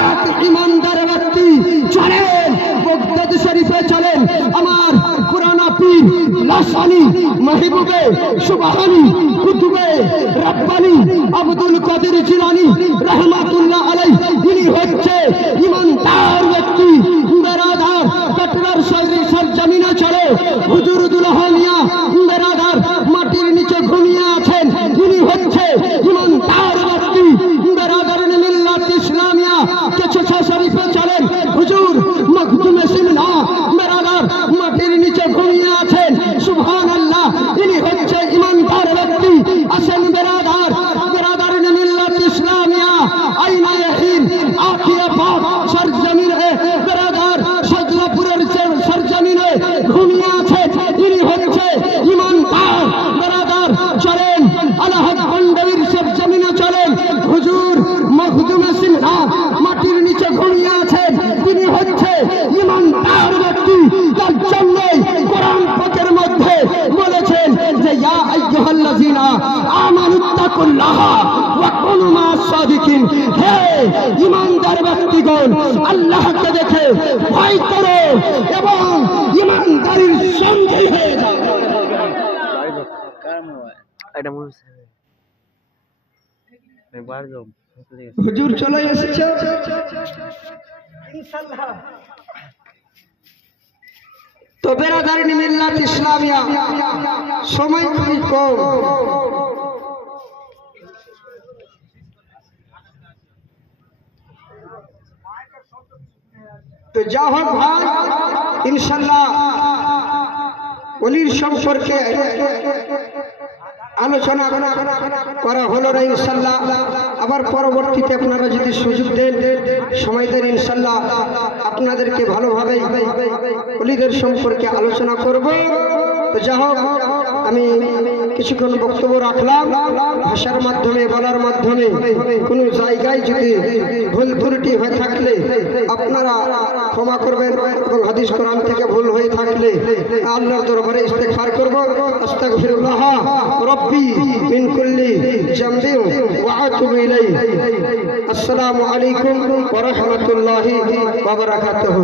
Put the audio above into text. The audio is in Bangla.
এক ইমানদার ব্যক্তি চলেন বগদাদ শরীফে চলেন আমার পুরানা পীর লাসানি মাহবুবে সুবহানি কুতুবে রব্বানি আব্দুল কাদের জিলানী রাহমাতুল্লাহ আলাইহি তিনি হচ্ছে ইমানদার ব্যক্তি বেরাদার কাটরার সরজমিনে চলে হুজুর দুলহা মিয়া বেরাদার মাটির নিচে ঘুমিয়ে আছেন তিনি হচ্ছে ইমানদার ব্যক্তি বেরাদার মিল্লাত ইসলামিয়া কেচেছা শরীফে চলেন হুজুর মখদুম সিনহা বেরাদার মাটির নিচে ঘুমিয়ে আছেন সুবহানাল্লাহ তিনি হচ্ছে ইমানদার ব্যক্তি আসেন বেরাদার বেরাদার মিল্লাত ইসলামিয়া আইনা ইয়াহিন আখিয়া পাক সরজমিনে বেরাদার সজলাপুরের সরজমিনে ঘুমিয়ে আছেন তিনি হচ্ছে ইমানদার বেরাদার চলেন আলাহাদ গন্ডবীর সরজমিনে চলেন হুজুর মখদুম সিনহা মাটির নিচে ঘুমিয়ে আছেন তিনি হচ্ছে ইমানদার ব্যক্তি তার জন্যই কোরআন পাকের মধ্যে বলেছেন যে ইয়া আইয়ুহাল্লাযিনা আমানুত্তাকুল্লাহ ওয়া কুনু মা'আস সাদিকিন হে ইমানদার ব্যক্তিগণ আল্লাহকে দেখে ভয় করো এবং ইমানদারির সঙ্গী হয়ে যাও এটা মনে হচ্ছে একবার যাও হুজুর চলে এসেছে ইনশাআল্লাহ তো বেরাদারিন মিল্লাত ইসলামিয়া সময় খুবই কম তো যা হোক ভাই ইনশাআল্লাহ ওলির সম্পর্কে আলোচনা করা হলো না ইনশাআল্লাহ আবার পরবর্তীতে আপনারা যদি সুযোগ দেন সময় দেন ইনশাআল্লাহ আপনাদেরকে ভালোভাবে ওলিদের সম্পর্কে আলোচনা করব তো যা হোক আমি কিছুক্ষণ বক্তব্য রাখলাম ভাষার মাধ্যমে বলার মাধ্যমে কোনো জায়গায় যদি ভুল ত্রুটি হয়ে থাকলে আপনারা ক্ষমা করবেন এবং হাদিস কোরআন থেকে ভুল হয়ে থাকলে আল্লাহর দরবারে ইস্তেগফার করব আস্তাগফিরুল্লাহ রব্বি মিন কুল্লি জামবি ওয়া আতুবু ইলাইহি আসসালামু আলাইকুম ওয়া রাহমাতুল্লাহি ওয়া বারাকাতুহু